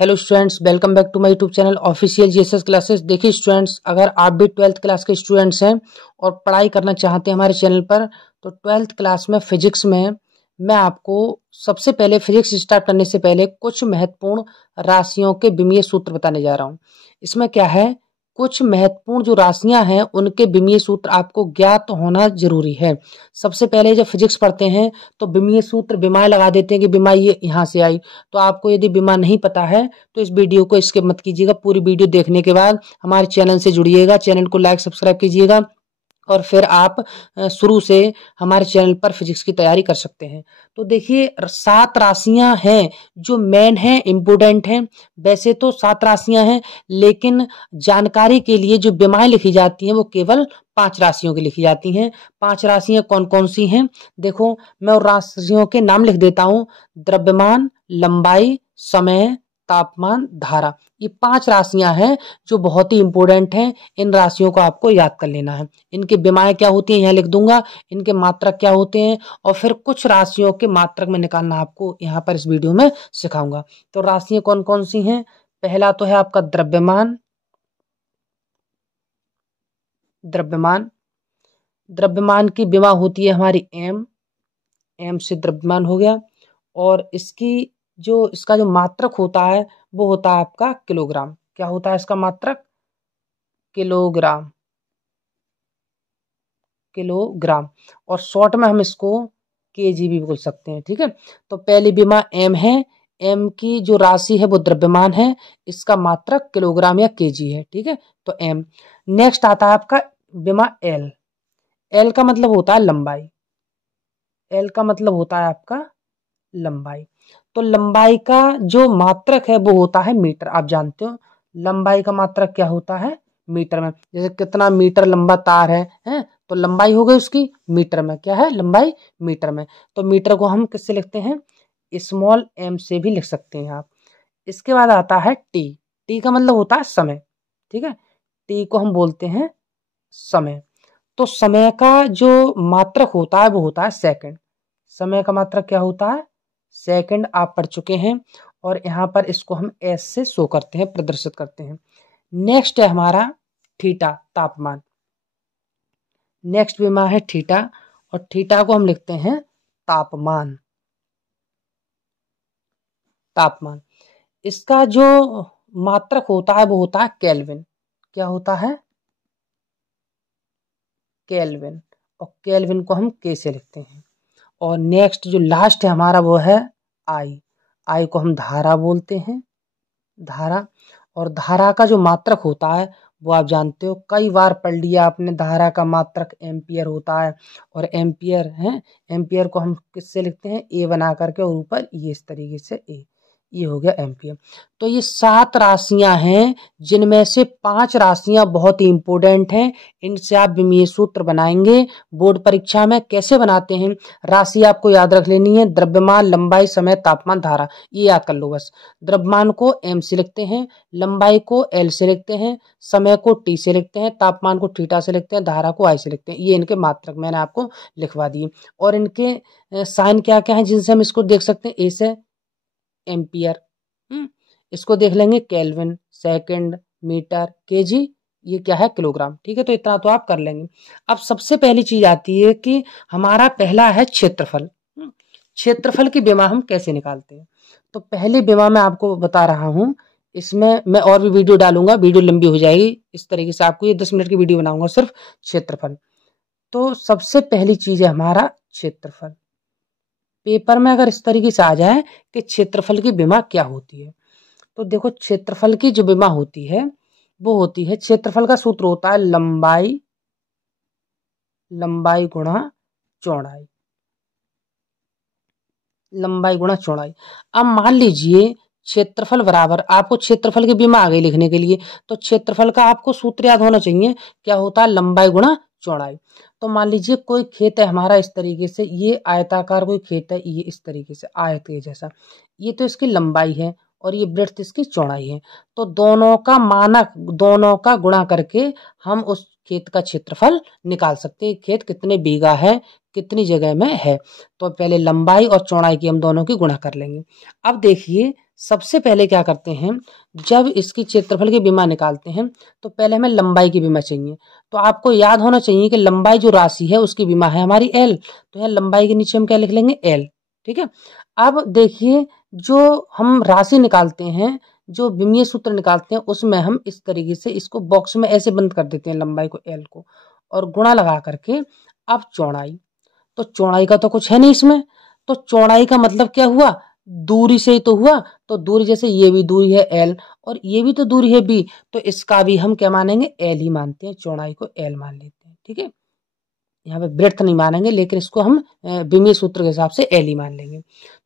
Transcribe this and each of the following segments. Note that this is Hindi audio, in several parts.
Hello students, welcome back to my YouTube channel official GSS classes. देखिए स्टूडेंट्स, अगर आप भी 12th क्लास के स्टूडेंट्स हैं और पढ़ाई करना चाहते हैं हमारे चैनल पर, तो 12th क्लास में फिजिक्स में मैं आपको सबसे पहले फिजिक्स स्टार्ट करने से पहले कुछ महत्वपूर्ण राशियों के विमीय सूत्र बताने जा रहा हूँ। इसमें क्या है, कुछ महत्वपूर्ण जो राशियां हैं उनके विमीय सूत्र आपको ज्ञात होना जरूरी है। सबसे पहले जब फिजिक्स पढ़ते हैं तो विमीय सूत्र विमाएं लगा देते हैं कि विमाई ये यहाँ से आई। तो आपको यदि विमा नहीं पता है तो इस वीडियो को स्किप मत कीजिएगा। पूरी वीडियो देखने के बाद हमारे चैनल से जुड़िएगा, चैनल को लाइक सब्सक्राइब कीजिएगा और फिर आप शुरू से हमारे चैनल पर फिजिक्स की तैयारी कर सकते हैं। तो देखिए 7 राशियां हैं जो मेन हैं, इंपोर्टेंट हैं। वैसे तो 7 राशियां हैं, लेकिन जानकारी के लिए जो विमाएं लिखी जाती हैं वो केवल 5 राशियों की लिखी जाती हैं। 5 राशियां कौन कौन सी हैं, देखो मैं उन राशियों के नाम लिख देता हूं। द्रव्यमान, लंबाई, समय, तापमान, धारा, ये 5 राशियां हैं जो बहुत ही इंपोर्टेंट हैं। इन राशियों को आपको याद कर लेना है। इनके विमाएं क्या होती हैं यहाँ लिख दूंगा, इनके मात्रक क्या होते हैं, और फिर कुछ राशियों के मात्रक में निकालना आपको यहाँ पर इस वीडियो में सिखाऊंगा। तो राशियां कौन कौन सी हैं, पहला तो है आपका द्रव्यमान। द्रव्यमान द्रव्यमान की विमा होती है हमारी एम से द्रव्यमान हो गया। और इसका जो मात्रक होता है वो होता है आपका किलोग्राम। क्या होता है इसका मात्रक, किलोग्राम। और शॉर्ट में हम इसको केजी भी बोल सकते हैं, ठीक है। तो पहली विमा एम है, एम की जो राशि है वो द्रव्यमान है, इसका मात्रक किलोग्राम या केजी है, ठीक है। तो एम। नेक्स्ट आता है आपका विमा एल। एल का मतलब होता है लंबाई। एल का मतलब होता है आपका लंबाई। तो लंबाई का जो मात्रक है वो होता है मीटर। आप जानते हो लंबाई का मात्रक क्या होता है, मीटर में। जैसे कितना मीटर लंबा तार है तो लंबाई हो गई उसकी मीटर में। क्या है, लंबाई मीटर में। तो मीटर को हम किससे लिखते हैं, स्मॉल एम से भी लिख सकते हैं आप। इसके बाद आता है टी। टी का मतलब होता है समय, ठीक है। टी को हम बोलते हैं समय। तो समय का जो मात्रक होता है वो होता है सेकंड। समय का मात्रक क्या होता है, सेकंड। आप पढ़ चुके हैं। और यहाँ पर इसको हम एस से शो करते हैं, प्रदर्शित करते हैं। नेक्स्ट है हमारा थीटा, तापमान। नेक्स्ट विमा है थीटा, और थीटा को हम लिखते हैं तापमान। तापमान, इसका जो मात्रक होता है वो होता है केल्विन। क्या होता है, केल्विन। और केल्विन को हम के से लिखते हैं। और नेक्स्ट जो लास्ट है हमारा वो है आई। आई को हम धारा बोलते हैं, धारा। और धारा का जो मात्रक होता है वो आप जानते हो, कई बार पढ़ लिया आपने। धारा का मात्रक एम्पियर होता है। और एम्पियर है, एम्पियर को हम किससे लिखते हैं, ए बना करके, और ऊपर ये इस तरीके से ए, ये हो गया एम्पियर। तो ये 7 राशियां हैं जिनमें से 5 राशियां बहुत ही इंपोर्टेंट हैं। इनसे आप विमीय सूत्र बनाएंगे बोर्ड परीक्षा में। कैसे बनाते हैं, राशि आपको याद रख लेनी है, द्रव्यमान, लंबाई, समय, तापमान, धारा, ये याद कर लो बस। द्रव्यमान को एम से लिखते हैं, लंबाई को एल से लिखते हैं, समय को टी से लिखते हैं, तापमान को थीटा से लिखते हैं, धारा को आई से लिखते हैं। ये इनके मात्रक मैंने आपको लिखवा दिए। और इनके साइन क्या क्या है जिनसे हम इसको देख सकते हैं, ए से एम्पियर, इसको देख लेंगे केल्विन, सेकंड, मीटर, केजी, ये क्या है किलोग्राम, ठीक है। तो इतना तो आप कर लेंगे। अब सबसे पहली चीज आती है कि हमारा पहला है क्षेत्रफल। क्षेत्रफल की विमा हम कैसे निकालते हैं। तो पहली विमा मैं आपको बता रहा हूं, इसमें मैं और भी वीडियो डालूंगा, वीडियो लंबी हो जाएगी। इस तरीके से आपको ये 10 मिनट की वीडियो बनाऊंगा सिर्फ क्षेत्रफल। तो सबसे पहली चीज है हमारा क्षेत्रफल। पेपर में अगर इस तरीके से आ जाए कि क्षेत्रफल की विमा क्या होती है, तो देखो क्षेत्रफल की जो विमा होती है वो होती है, क्षेत्रफल का सूत्र होता है लंबाई, लंबाई गुणा चौड़ाई, लंबाई गुणा चौड़ाई। अब मान लीजिए क्षेत्रफल बराबर, आपको क्षेत्रफल की विमा आ गई लिखने के लिए, तो क्षेत्रफल का आपको सूत्र याद होना चाहिए। क्या होता है, लंबाई गुणा चौड़ाई। तो मान लीजिए कोई खेत है हमारा इस तरीके से, ये आयताकार कोई खेत है, ये इस तरीके से आयत के जैसा, ये तो इसकी लंबाई है और ये ब्रेड्थ इसकी चौड़ाई है। तो दोनों का मानक, दोनों का गुणा करके हम उस खेत का क्षेत्रफल निकाल सकते हैं। खेत कितने बीघा है, कितनी जगह में है। तो पहले लंबाई और चौड़ाई की हम दोनों की गुणा कर लेंगे। अब देखिए सबसे पहले क्या करते हैं, जब इसकी क्षेत्रफल की विमा निकालते हैं तो पहले हमें लंबाई की विमा चाहिए। तो आपको याद होना चाहिए कि लंबाई जो राशि है उसकी विमा है हमारी एल, तो यहाँ लंबाई के नीचे हम क्या लिख लेंगे, एल। ठीक है। अब देखिए, जो हम राशि निकालते हैं, जो विमीय सूत्र निकालते हैं, उसमें हम इस तरीके से इसको बॉक्स में ऐसे बंद कर देते हैं, लंबाई को एल को, और गुणा लगा करके अब चौड़ाई। तो चौड़ाई का तो कुछ है नहीं इसमें, तो चौड़ाई का मतलब क्या हुआ, दूरी से ही तो हुआ। तो दूरी जैसे ये भी दूरी है एल और ये भी तो दूरी है बी, तो इसका भी हम क्या मानेंगे, एल ही मानते हैं, चौड़ाई को एल मान लेते हैं। ठीक है। यहाँ पे ब्रेड्थ नहीं मानेंगे, लेकिन इसको हम विमीय सूत्र के हिसाब से एल ही मान लेंगे।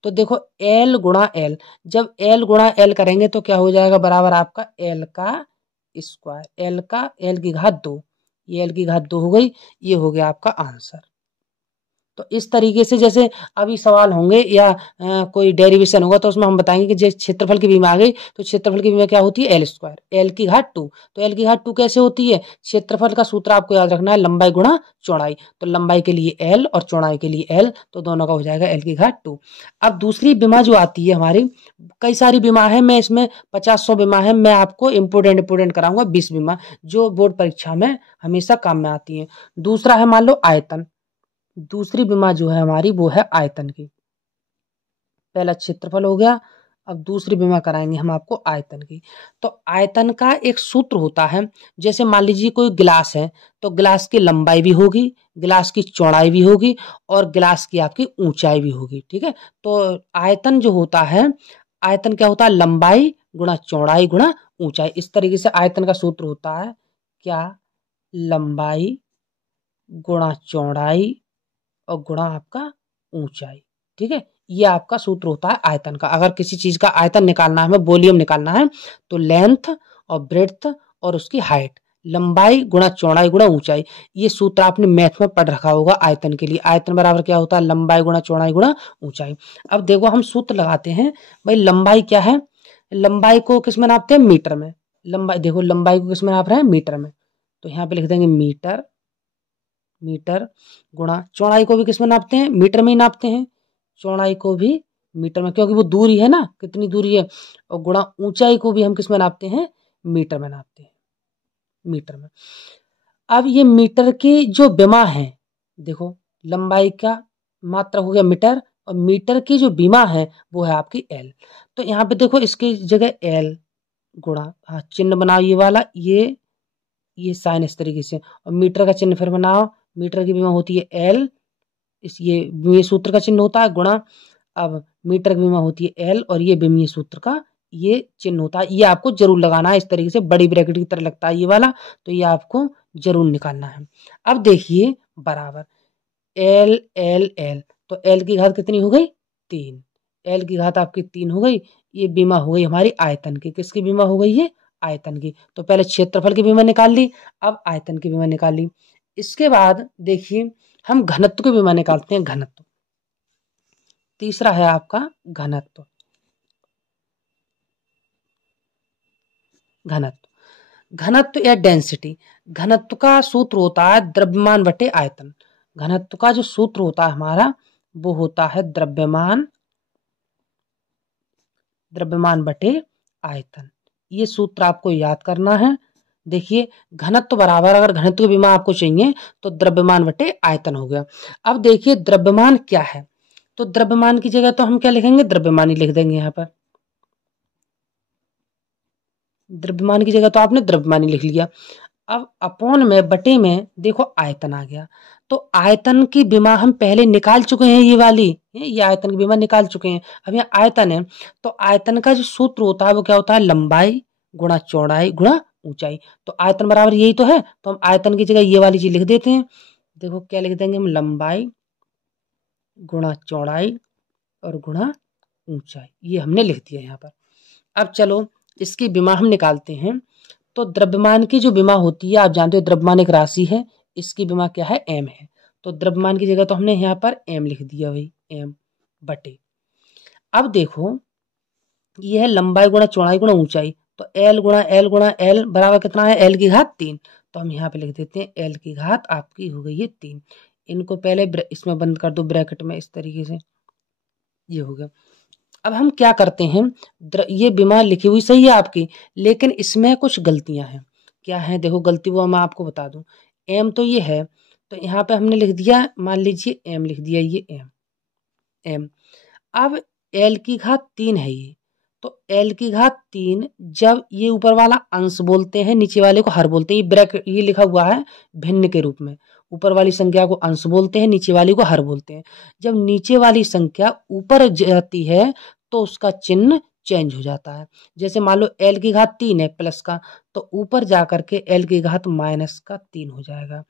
तो देखो एल गुणा एल, जब एल गुणा एल करेंगे तो क्या हो जाएगा, बराबर आपका एल का स्क्वायर, एल की घात 2, ये एल की घात 2 हो गई, ये हो गया आपका आंसर। तो इस तरीके से जैसे अभी सवाल होंगे या कोई डेरिवेशन होगा तो उसमें हम बताएंगे कि जैसे क्षेत्रफल की विमा आ गई तो क्षेत्रफल की विमा क्या होती है, एल स्क्वायर, एल की घात 2। तो एल की घात 2 कैसे होती है, क्षेत्रफल का सूत्र आपको याद रखना है, लंबाई गुणा चौड़ाई। तो लंबाई के लिए एल और चौड़ाई के लिए एल, तो दोनों का हो जाएगा एल की घात 2। अब दूसरी विमा जो आती है हमारी, कई सारी विमा है, मैं इसमें 50-100 विमा है, मैं आपको इंपोर्टेंट कराऊंगा 20 विमा जो बोर्ड परीक्षा में हमेशा काम में आती है। दूसरा है मान लो आयतन, दूसरी विमा जो है हमारी वो है आयतन की। पहला क्षेत्रफल हो गया, अब दूसरी विमा कराएंगे हम आपको आयतन की। तो आयतन का एक सूत्र होता है, जैसे मान लीजिए कोई गिलास है, तो गिलास की लंबाई भी होगी, गिलास की चौड़ाई भी होगी और गिलास की आपकी ऊंचाई भी होगी। ठीक है। तो आयतन जो होता है, आयतन क्या होता है, लंबाई गुणा चौड़ाई गुणा ऊंचाई। इस तरीके से आयतन का सूत्र होता है, क्या, लंबाई गुणा चौड़ाई और गुणा आपका ऊंचाई। ठीक है। ये आपका सूत्र होता है आयतन का। अगर किसी चीज का आयतन निकालना है, हमें वॉल्यूम निकालना है, तो लेंथ और ब्रेड्थ और उसकी हाइट, लंबाई गुणा चौड़ाई गुणा ऊंचाई, ये सूत्र आपने मैथ में पढ़ रखा होगा आयतन के लिए। आयतन बराबर क्या होता है, लंबाई गुणा चौड़ाई गुणा ऊंचाई। अब देखो हम सूत्र लगाते हैं, भाई लंबाई क्या है, लंबाई को किस में नापते हैं, मीटर में। लंबाई देखो, लंबाई को किस में नाप रहे हैं, मीटर में, तो यहाँ पे लिख देंगे मीटर, मीटर गुणा चौड़ाई को भी किस में नापते हैं, मीटर में ही नापते हैं, चौड़ाई को भी मीटर में, क्योंकि वो दूरी है ना, कितनी दूरी है, और गुणा ऊंचाई को भी हम किस में नापते हैं, मीटर में नापते हैं, मीटर में। अब ये मीटर की जो विमा है, देखो लंबाई का मात्रा हो गया मीटर और मीटर की जो विमा है वो है आपकी एल। तो यहाँ पे देखो इसकी जगह एल गुणा, हाँ चिन्ह बनाओ ये वाला, ये साइन इस तरीके से, और मीटर का चिन्ह फिर बनाओ, मीटर की विमा होती है एल, इस ये सूत्र का चिन्ह होता है गुणा, अब मीटर की विमा होती है एल और ये विमीय सूत्र का ये चिन्ह होता है। ये आपको जरूर लगाना है, इस तरीके से बड़ी ब्रैकेट की तरह लगता है ये वाला, तो ये आपको जरूर निकालना है। अब देखिए बराबर एल एल एल, तो एल की घात कितनी हो गई, 3, एल की घात आपकी 3 हो गई। ये बीमा हो गई हमारी आयतन की, किसकी बीमा हो गई, ये आयतन की। तो पहले क्षेत्रफल की बीमा निकाल ली, अब आयतन की बीमा निकाल ली। इसके बाद देखिए हम घनत्व की बीमा निकालते हैं, घनत्व। तीसरा है आपका घनत्व, घनत्व, घनत्व या डेंसिटी। घनत्व का सूत्र होता है द्रव्यमान बटे आयतन। घनत्व का जो सूत्र होता है हमारा वो होता है द्रव्यमान, द्रव्यमान बटे आयतन। ये सूत्र आपको याद करना है। देखिए घनत्व बराबर, अगर घनत्व की विमा आपको चाहिए तो द्रव्यमान बटे आयतन हो गया। अब देखिए द्रव्यमान क्या है, तो द्रव्यमान की जगह तो हम क्या लिखेंगे, द्रव्यमान ही लिख देंगे यहाँ पर। द्रव्यमान की जगह तो आपने द्रव्यमान ही लिख लिया। अब अपॉन में बटे में देखो आयतन आ गया, तो आयतन की विमा हम पहले निकाल चुके हैं, ये वाली, ये आयतन की विमा निकाल चुके हैं। अब यहाँ आयतन है, तो आयतन का जो सूत्र होता है वो क्या होता है, लंबाई गुणा चौड़ाई गुणा ऊंचाई। तो आयतन बराबर यही तो है, तो हम आयतन की जगह ये वाली चीज लिख देते हैं। देखो क्या लिख देंगे हम, लंबाई गुणा चौड़ाई और गुणा ऊंचाई, ये हमने लिख दिया यहाँ पर। अब चलो इसकी विमा हम निकालते हैं। तो द्रव्यमान की जो विमा होती है, आप जानते हो द्रव्यमान एक राशि है, इसकी विमा क्या है, एम है। तो द्रव्यमान की जगह तो हमने यहाँ पर एम लिख दिया भाई, एम बटे। अब देखो ये है लंबाई गुणा चौड़ाई गुणा ऊंचाई, तो एल गुणा एल गुणा एल बराबर कितना है, एल की घात 3। तो हम यहाँ पे लिख देते हैं एल की घात आपकी हो गई है 3। इनको पहले इसमें बंद कर दो ब्रैकेट में, इस तरीके से ये हो गया। अब हम क्या करते हैं, ये बीमा लिखी हुई सही है आपकी, लेकिन इसमें कुछ गलतियां हैं। क्या है देखो गलती, वो मैं आपको बता दूं। एम तो ये है, तो यहाँ पे हमने लिख दिया, मान लीजिए एम लिख दिया, ये एम। अब एल की घात 3 है ये, तो एल की घात 3 जब ये ऊपर वाला अंश बोलते हैं, नीचे वाले को हर बोलते हैं, ये ब्रैकेट ये लिखा हुआ है भिन्न के रूप में। ऊपर वाली संख्या को अंश बोलते हैं, नीचे वाली को हर बोलते हैं। जब नीचे वाली संख्या ऊपर जाती है तो उसका चिन्ह चेंज हो जाता है। जैसे मान लो एल की घात 3 है प्लस का, तो ऊपर जा करके एल की घात माइनस का 3 हो जाएगा।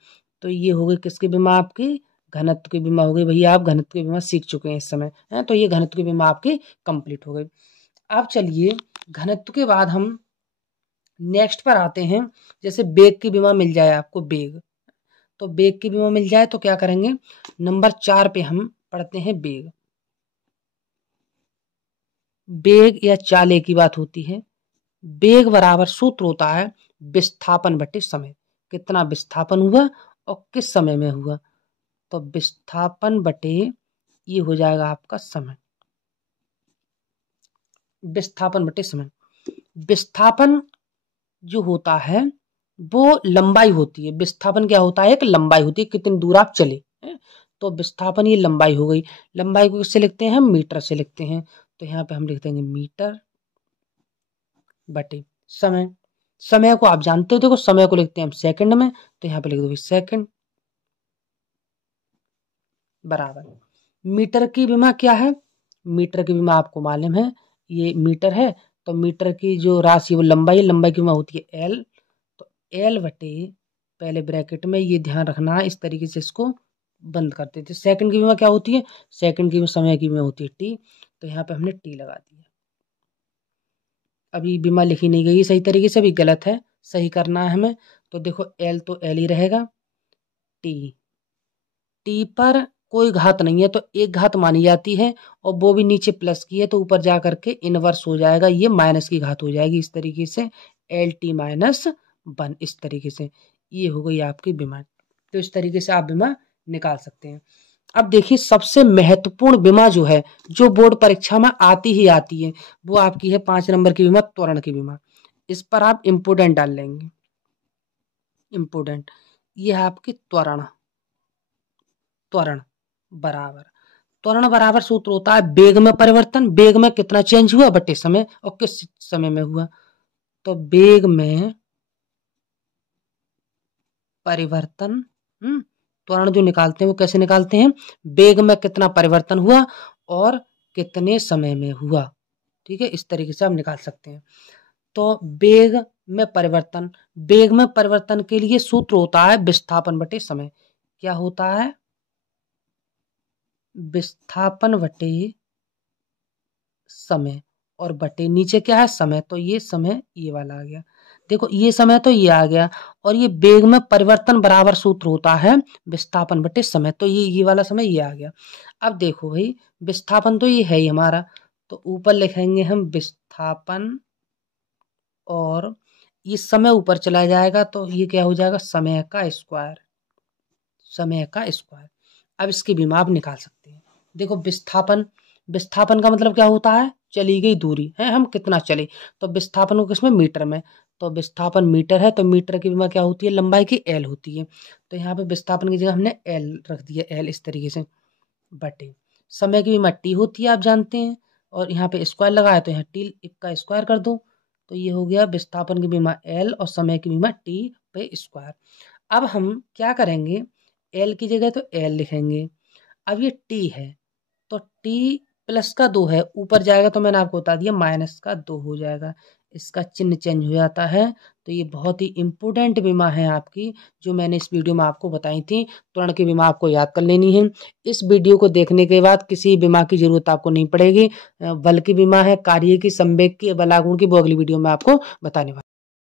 तो ये हो गई किसकी बीमा, आपकी घनत्व की बीमा हो गई। भैया आप घनत्व की बीमा सीख चुके हैं इस समय है, तो ये घनत्व की बीमा आपकी कंप्लीट हो गई। अब चलिए घनत्व के बाद हम नेक्स्ट पर आते हैं। जैसे बेग की बीमा मिल जाए आपको, बेग, तो बेग की बीमा मिल जाए तो क्या करेंगे, नंबर 4 पे हम पढ़ते हैं बेग। बेग या चाले की बात होती है। बेग बराबर सूत्र होता है विस्थापन बटे समय, कितना विस्थापन हुआ और किस समय में हुआ। तो विस्थापन बटे ये हो जाएगा आपका समय, विस्थापन बटे समय। विस्थापन जो होता है वो लंबाई होती है। विस्थापन क्या होता है, एक लंबाई होती है, कितनी दूर आप चले हैं? तो विस्थापन ये लंबाई हो गई। लंबाई को किससे लिखते हैं, हम मीटर से लिखते हैं। तो यहाँ पे हम लिख देंगे मीटर बटे समय। समय को आप जानते हो, देखो समय को लिखते हैं हम सेकंड में, तो यहाँ पे लिख दो सेकंड बराबर। मीटर की विमा क्या है, मीटर की विमा आपको मालूम है, ये मीटर है, तो मीटर की जो राशि वो लंबाई है, लंबाई की विमा होती है एल। तो एल बटे, पहले ब्रैकेट में ये ध्यान रखना है, इस तरीके से इसको बंद करते थे। सेकंड की विमा क्या होती है, सेकंड की समय की विमा होती है टी, तो यहाँ पे हमने टी लगा दिया। अभी बीमा लिखी नहीं गई सही तरीके से, अभी गलत है, सही करना है हमें। तो देखो एल तो एल ही रहेगा, टी, टी पर कोई घात नहीं है तो एक घात मानी जाती है, और वो भी नीचे प्लस की है तो ऊपर जा करके इनवर्स हो जाएगा, ये माइनस की घात हो जाएगी। इस तरीके से एल टी माइनस 1, इस तरीके से ये हो गई आपकी बीमा। तो इस तरीके से आप बीमा निकाल सकते हैं। अब देखिए सबसे महत्वपूर्ण बीमा जो है, जो बोर्ड परीक्षा में आती ही आती है, वो आपकी है 5 नंबर की बीमा, त्वरण की बीमा। इस पर आप इम्पोर्टेंट डाल लेंगे, इम्पोर्टेंट, ये है आपकी त्वरण। त्वरण बराबर, त्वरण बराबर सूत्र होता है वेग में परिवर्तन, वेग में कितना चेंज हुआ बटे समय, और किस समय में हुआ। तो वेग में परिवर्तन, त्वरण जो निकालते हैं वो कैसे निकालते हैं, वेग में कितना परिवर्तन हुआ और कितने समय में हुआ। ठीक है, इस तरीके से आप निकाल सकते हैं। तो वेग में परिवर्तन, वेग में परिवर्तन के लिए सूत्र होता है विस्थापन बटे समय। क्या होता है, विस्थापन बटे समय, और बटे नीचे क्या है समय, तो ये समय ये वाला आ गया। देखो ये समय तो ये आ गया, और ये वेग में परिवर्तन बराबर सूत्र होता है विस्थापन बटे समय, तो ये वाला समय ये आ गया। अब देखो भाई विस्थापन तो ये है ही हमारा, तो ऊपर लिखेंगे हम विस्थापन, और ये समय ऊपर चला जाएगा तो ये क्या हो जाएगा, समय का स्क्वायर, समय का स्क्वायर। अब इसकी बीमा आप निकाल सकते हैं। देखो विस्थापन, विस्थापन का मतलब क्या होता है, चली गई दूरी है, हम कितना चले, तो विस्थापन को किसमें, मीटर में। तो विस्थापन मीटर है, तो मीटर की बीमा क्या होती है, लंबाई की एल होती है। तो यहाँ पे विस्थापन की जगह हमने एल रख दिया, एल इस तरीके से बटे समय की बीमा टी होती है, आप जानते हैं, और यहाँ पे स्क्वायर लगाया तो यहाँ टी का स्क्वायर कर दो, तो ये हो गया विस्थापन की बीमा एल और समय की बीमा टी पे स्क्वायर। अब हम क्या करेंगे, एल की जगह तो एल लिखेंगे। अब ये टी है, तो टी प्लस का 2 है, ऊपर जाएगा तो मैंने आपको बता दिया माइनस का 2 हो जाएगा, इसका चिन्ह चेंज हो जाता है। तो ये बहुत ही इंपॉर्टेंट बीमा है आपकी, जो मैंने इस वीडियो में आपको बताई थी। त्वरण की बीमा आपको याद कर लेनी है। इस वीडियो को देखने के बाद किसी बीमा की जरूरत आपको नहीं पड़ेगी। बल की बीमा है, कार्य की, संवेग की, बलागुण की, वो अगली वीडियो में आपको बताने वाला।